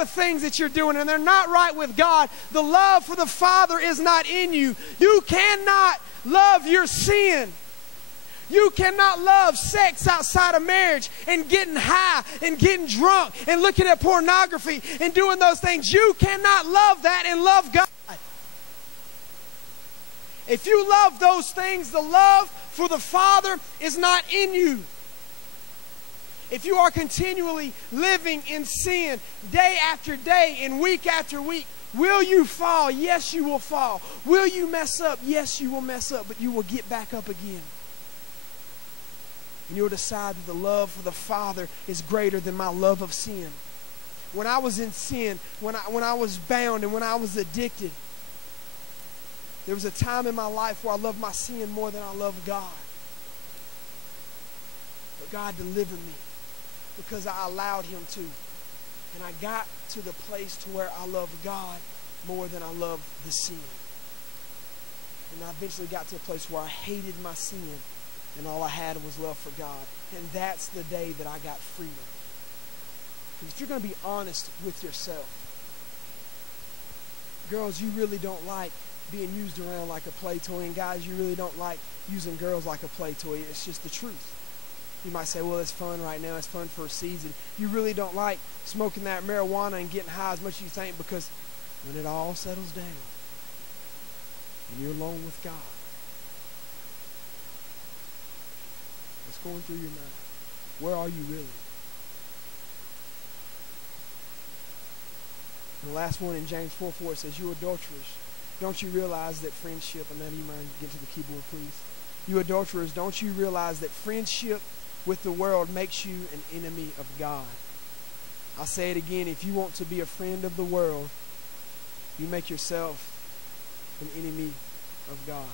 the things that you're doing and they're not right with God, the love for the Father is not in you. You cannot love your sin. You cannot love sex outside of marriage and getting high and getting drunk and looking at pornography and doing those things. You cannot love that and love God. If you love those things, the love for the Father is not in you. If you are continually living in sin day after day and week after week, will you fall? Yes, you will fall. Will you mess up? Yes, you will mess up, but you will get back up again. And you'll decide that the love for the Father is greater than my love of sin. When I was in sin, when I was bound and when I was addicted, there was a time in my life where I loved my sin more than I loved God. But God delivered me because I allowed Him to. And I got to the place to where I loved God more than I loved the sin. And I eventually got to a place where I hated my sin and all I had was love for God. And that's the day that I got freedom. Because if you're going to be honest with yourself, girls, you really don't like being used around like a play toy, and guys, you really don't like using girls like a play toy. It's just the truth. You might say, well, it's fun right now. It's fun for a season. You really don't like smoking that marijuana and getting high as much as you think, because when it all settles down and you're alone with God, what's going through your mind? Where are you really? And the last one in James 4:4 says, you adulterers, don't you realize that friendship, and now do you mind get to the keyboard, please? You adulterers, don't you realize that friendship with the world makes you an enemy of God? I'll say it again. If you want to be a friend of the world, you make yourself an enemy of God.